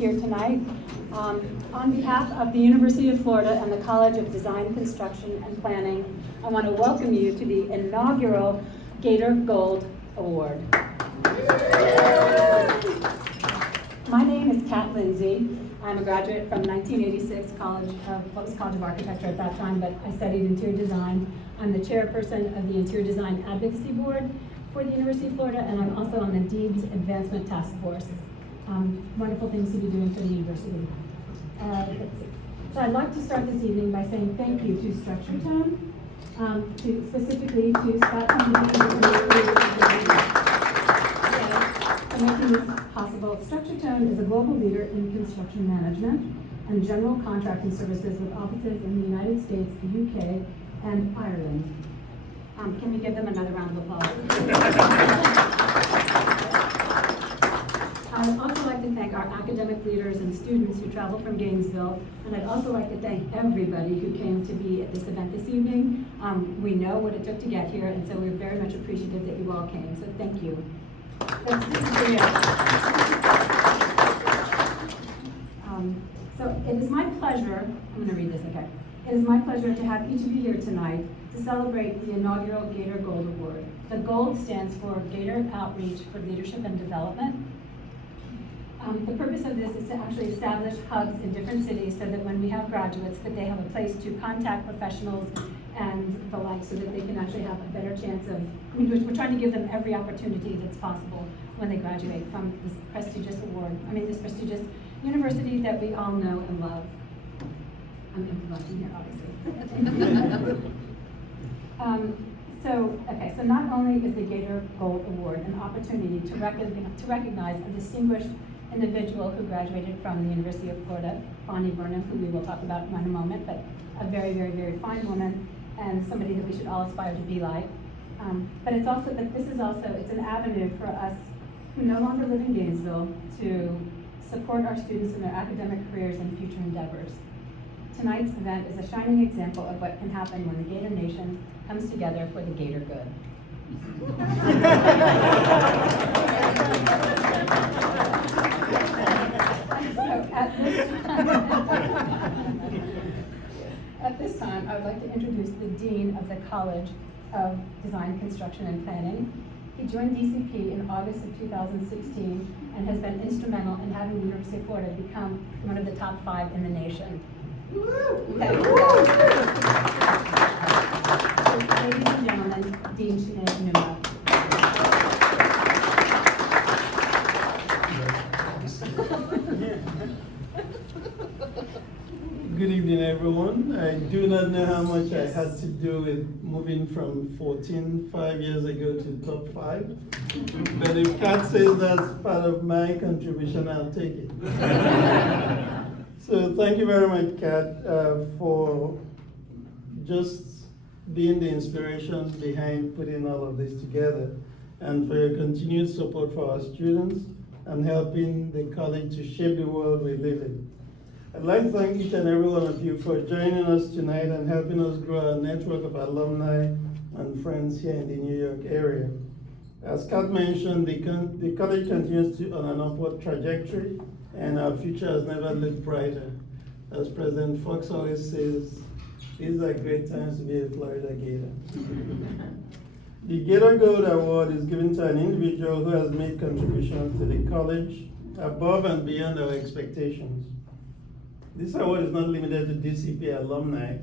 here tonight. On behalf of the University of Florida and the College of Design, Construction, and Planning, I want to welcome you to the inaugural Gator Gold Award. My name is Kat Lindsay. I'm a graduate from 1986 College of Architecture at that time, but I studied interior design. I'm the chairperson of the Interior Design Advocacy Board for the University of Florida, and I'm also on the Dean's Advancement Task Force. Wonderful things to be doing for the university. So I'd like to start this evening by saying thank you to Structure Tone, specifically to Scott Company for making this possible. Structure Tone is a global leader in construction management and general contracting services with offices in the United States, the UK, and Ireland. Can we give them another round of applause? I would also like to thank our academic leaders and students who traveled from Gainesville, and I'd also like to thank everybody who came to be at this event this evening. We know what it took to get here, and so we're very much appreciative that you all came, so thank you. So it is my pleasure, I'm going to read this, okay. It is my pleasure to have each of you here tonight to celebrate the inaugural Gator Gold Award. The gold stands for Gator Outreach for Leadership and Development. The purpose of this is to actually establish hubs in different cities so that when we have graduates, that they have a place to contact professionals and the like, so that they can actually have a better chance of, we're trying to give them every opportunity that's possible when they graduate from this prestigious award, this prestigious university that we all know and love. I'm interrupting here, obviously. So not only is the Gator Gold Award an opportunity to recognize a distinguished individual who graduated from the University of Florida, Burnham, who we will talk about in a moment, but a very, very, very fine woman and somebody that we should all aspire to be like. But it's an avenue for us who no longer live in Gainesville to support our students in their academic careers and future endeavors. Tonight's event is a shining example of what can happen when the Gator Nation comes together for the Gator good. At this time, I would like to introduce the Dean of the College of Design, Construction, and Planning. He joined DCP in August of 2016 and has been instrumental in having the University of Florida become one of the top 5 in the nation. Okay. Ladies and gentlemen, Dean Numa. Good evening, everyone. I do not know how much I had to do with moving from 5 years ago to top 5. But if Kat says that's part of my contribution, I'll take it. So thank you very much, Kat, for just being the inspiration behind putting all of this together, and for your continued support for our students and helping the college to shape the world we live in. I'd like to thank each and every one of you for joining us tonight and helping us grow our network of alumni and friends here in the New York area. As Kat mentioned, the college continues on an upward trajectory, and our future has never looked brighter. As President Fox always says, these are great times to be a Florida Gator. The Gator Gold Award is given to an individual who has made contributions to the college above and beyond our expectations. This award is not limited to DCP alumni,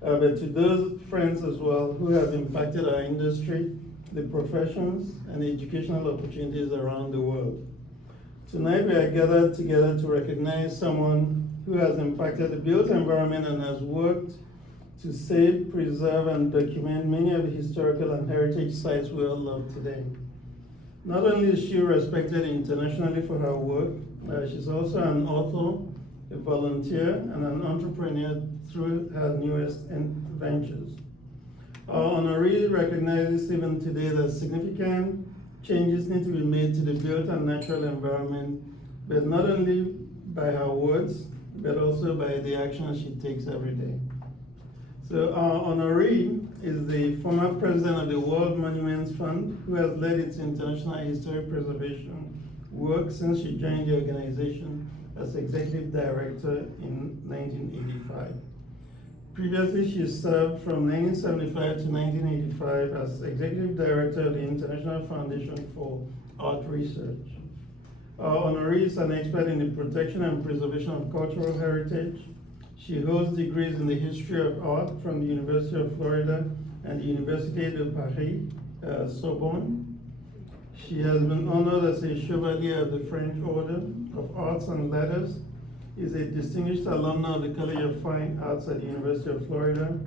but to those friends as well who have impacted our industry, the professions, and educational opportunities around the world. Tonight we are gathered together to recognize someone who has impacted the built environment and has worked to save, preserve, and document many of the historical and heritage sites we all love today. Not only is she respected internationally for her work, she's also an author, a volunteer, and an entrepreneur through her newest ventures. Our honoree recognizes even today that significant changes need to be made to the built and natural environment, but not only by her words, but also by the actions she takes every day. So our honoree is the former president of the World Monuments Fund, who has led its international history preservation work since she joined the organization as Executive Director in 1985. Previously, she served from 1975 to 1985 as Executive Director of the International Foundation for Art Research. Our honoree is an expert in the protection and preservation of cultural heritage. She holds degrees in the history of art from the University of Florida and the Université de Paris, Sorbonne. She has been honored as a Chevalier of the French Order of Arts and Letters, is a distinguished alumna of the College of Fine Arts at the University of Florida,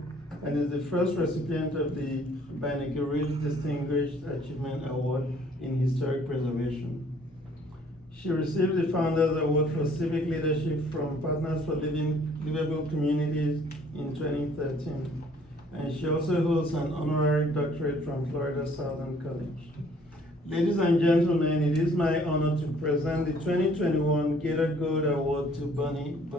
and is the first recipient of the Banneker-Reeves Distinguished Achievement Award in Historic Preservation. She received the Founders Award for Civic Leadership from Partners for Livable Communities in 2013. And she also holds an honorary doctorate from Florida Southern College. Ladies and gentlemen, it is my honor to present the 2021 Gator Gold Award to Burnham.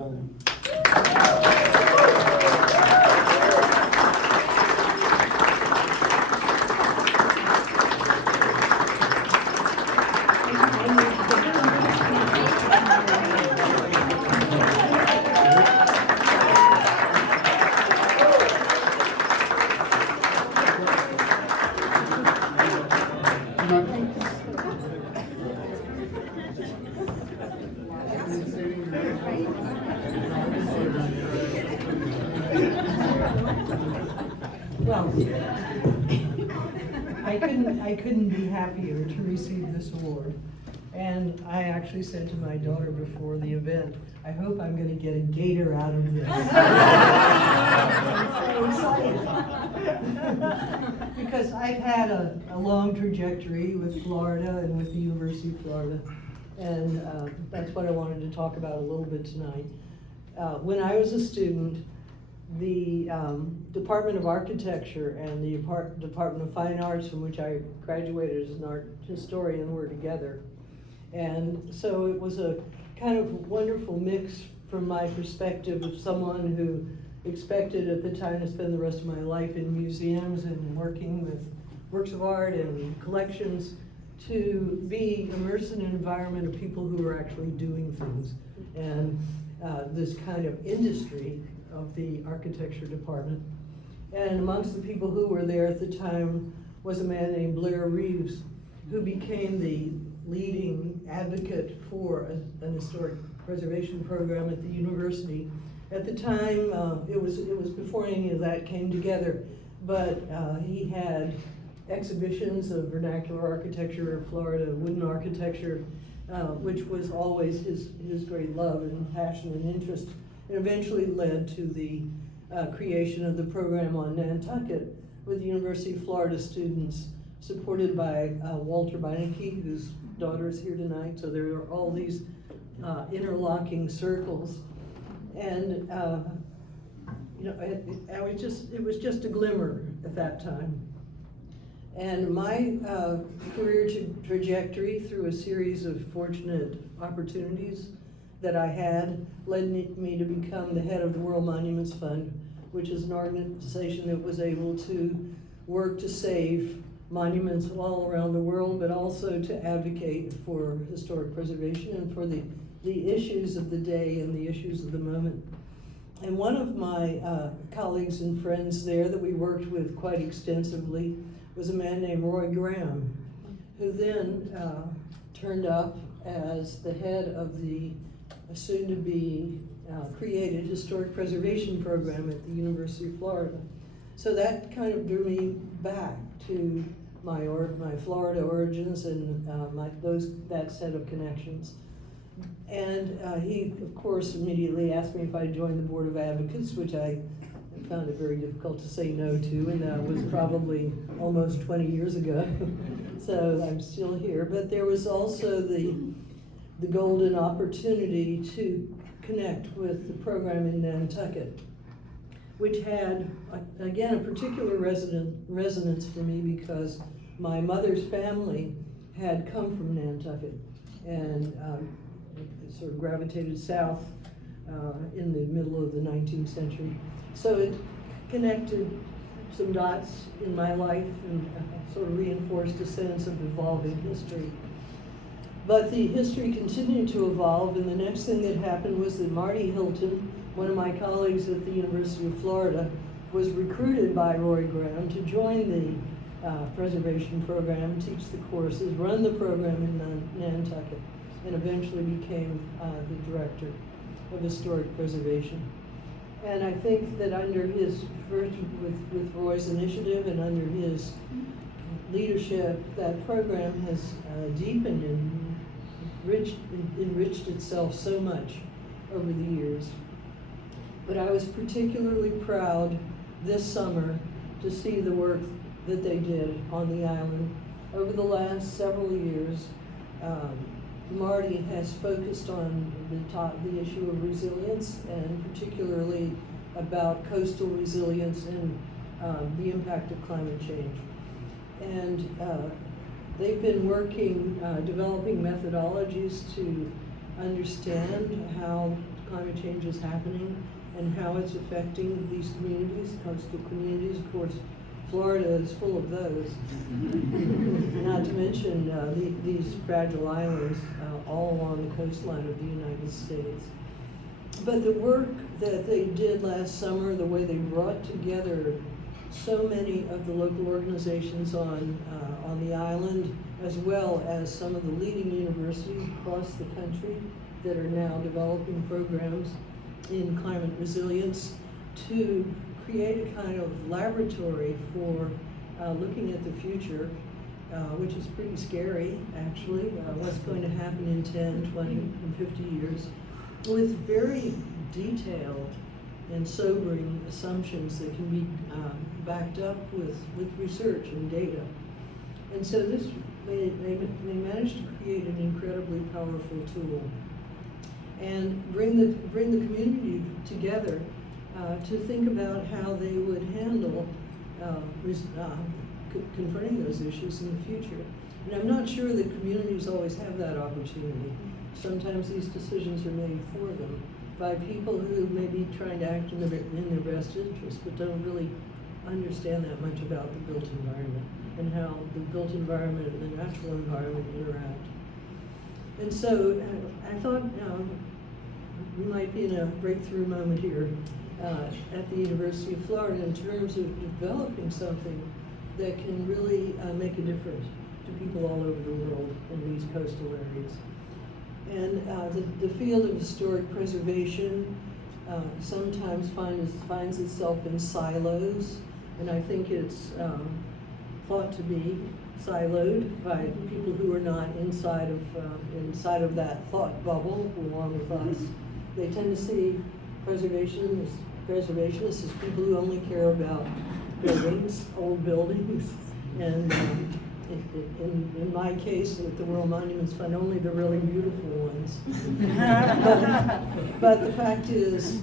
Well, I couldn't be happier to receive this award. And I actually said to my daughter before the event, I hope I'm going to get a gator out of this. I'm so excited. Because I've had a long trajectory with Florida and with the University of Florida. And that's what I wanted to talk about a little bit tonight. When I was a student, the Department of Architecture and the Department of Fine Arts, from which I graduated as an art historian, were together. And so it was a kind of wonderful mix from my perspective of someone who expected at the time to spend the rest of my life in museums and working with works of art and collections, to be immersed in an environment of people who are actually doing things. And this kind of industry of the architecture department. And amongst the people who were there at the time was a man named Blair Reeves, who became the leading advocate for an historic preservation program at the university. At the time, it was before any of that came together, but he had exhibitions of vernacular architecture of Florida, wooden architecture, which was always his great love and passion and interest. It eventually led to the creation of the program on Nantucket with the University of Florida students, supported by Walter Beinecke, whose daughter is here tonight. So there are all these interlocking circles. And you know, it was just a glimmer at that time. And my career trajectory through a series of fortunate opportunities that I had led me to become the head of the World Monuments Fund, which is an organization that was able to work to save monuments all around the world, but also to advocate for historic preservation and for the issues of the day and the issues of the moment. And one of my colleagues and friends there that we worked with quite extensively was a man named Roy Graham, who then turned up as the head of the soon-to-be created historic preservation program at the University of Florida. So that kind of drew me back to my Florida origins and that set of connections. And he, of course, immediately asked me if I'd join the Board of Advocates, which I found it very difficult to say no to, and that was probably almost 20 years ago. So I'm still here. But there was also the golden opportunity to connect with the program in Nantucket, which had, again, a particular resonance for me because my mother's family had come from Nantucket and sort of gravitated south in the middle of the 19th century. So it connected some dots in my life and sort of reinforced a sense of evolving history. But the history continued to evolve, and the next thing that happened was that Marty Hilton, one of my colleagues at the University of Florida, was recruited by Roy Graham to join the preservation program, teach the courses, run the program in Nantucket, and eventually became the director of historic preservation. And I think that under his, first with Roy's initiative and under his leadership, that program has deepened and enriched itself so much over the years. But I was particularly proud this summer to see the work that they did on the island. Over the last several years, Marty has focused on the issue of resilience, and particularly about coastal resilience and the impact of climate change. And they've been working, developing methodologies to understand how climate change is happening and how it's affecting these communities, coastal communities. Of course, Florida is full of those. Not to mention these fragile islands all along the coastline of the United States. But the work that they did last summer, the way they brought together so many of the local organizations on the island, as well as some of the leading universities across the country that are now developing programs in climate resilience, to create a kind of laboratory for looking at the future, which is pretty scary, actually, what's going to happen in 10, 20, and 50 years, with very detailed and sobering assumptions that can be backed up with research and data. And so this, they managed to create an incredibly powerful tool and bring the community together to think about how they would handle confronting those issues in the future. And I'm not sure that communities always have that opportunity. Sometimes these decisions are made for them by people who may be trying to act in their best interest, but don't really understand that much about the built environment and how the built environment and the natural environment interact. And so I thought we might be in a breakthrough moment here at the University of Florida in terms of developing something that can really make a difference to people all over the world in these coastal areas. And the field of historic preservation sometimes finds itself in silos, and I think it's thought to be siloed by people who are not inside of that thought bubble along with us. They tend to see preservationists as people who only care about buildings, old buildings, and in my case, with the World Monuments Fund, only the really beautiful ones. but the fact is,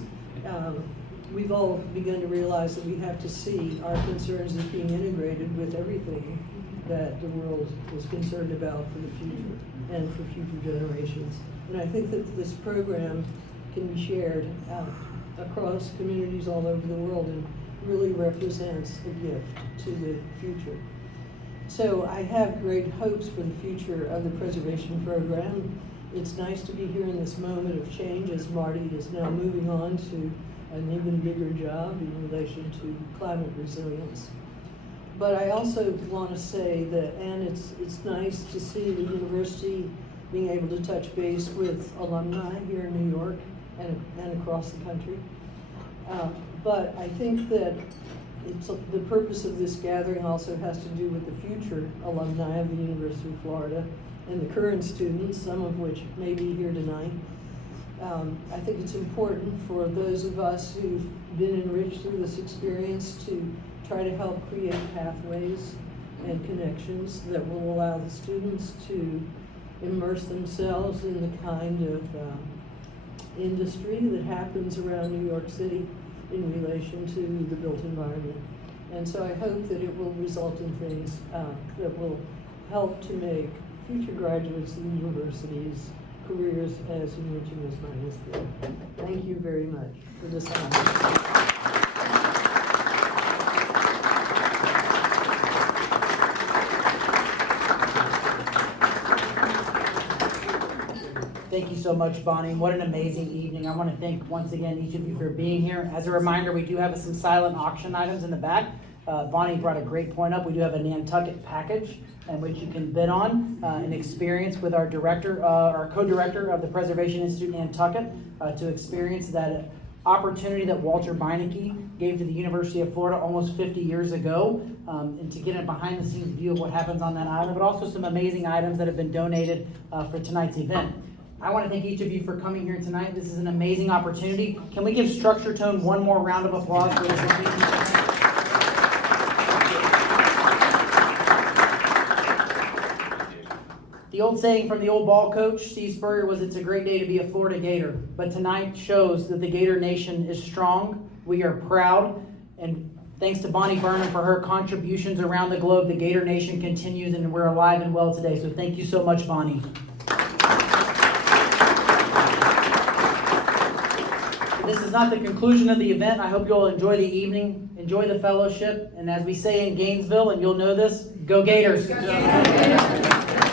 we've all begun to realize that we have to see our concerns as being integrated with everything that the world is concerned about for the future and for future generations. And I think that this program can be shared across communities all over the world and really represents a gift to the future. So I have great hopes for the future of the preservation program. It's nice to be here in this moment of change as Marty is now moving on to an even bigger job in relation to climate resilience. But I also want to say that, and it's nice to see the university being able to touch base with alumni here in New York and across the country. But I think that the purpose of this gathering also has to do with the future alumni of the University of Florida and the current students, some of which may be here tonight. I think it's important for those of us who've been enriched through this experience to try to help create pathways and connections that will allow the students to immerse themselves in the kind of industry that happens around New York City in relation to the built environment. And so I hope that it will result in things that will help to make future graduates in universities careers as enriching as mine has been. Thank you very much for this honor. so much, Bonnie. What an amazing evening. I want to thank once again each of you for being here. As a reminder, we do have some silent auction items in the back. Bonnie brought a great point up. We do have a Nantucket package in which you can bid on an experience with our director, our co-director of the Preservation Institute Nantucket, to experience that opportunity that Walter Beinecke gave to the University of Florida almost 50 years ago, and to get a behind-the-scenes view of what happens on that island, but also some amazing items that have been donated for tonight's event. I want to thank each of you for coming here tonight. This is an amazing opportunity. Can we give Structure Tone one more round of applause for this amazing event? The old saying from the old ball coach, Steve Spurrier, was it's a great day to be a Florida Gator. But tonight shows that the Gator Nation is strong. We are proud. And thanks to Bonnie Burnham for her contributions around the globe, the Gator Nation continues and we're alive and well today. So thank you so much, Bonnie. This is not the conclusion of the event. I hope you'll enjoy the evening, enjoy the fellowship, and as we say in Gainesville, and you'll know this, go Gators! Go Gators.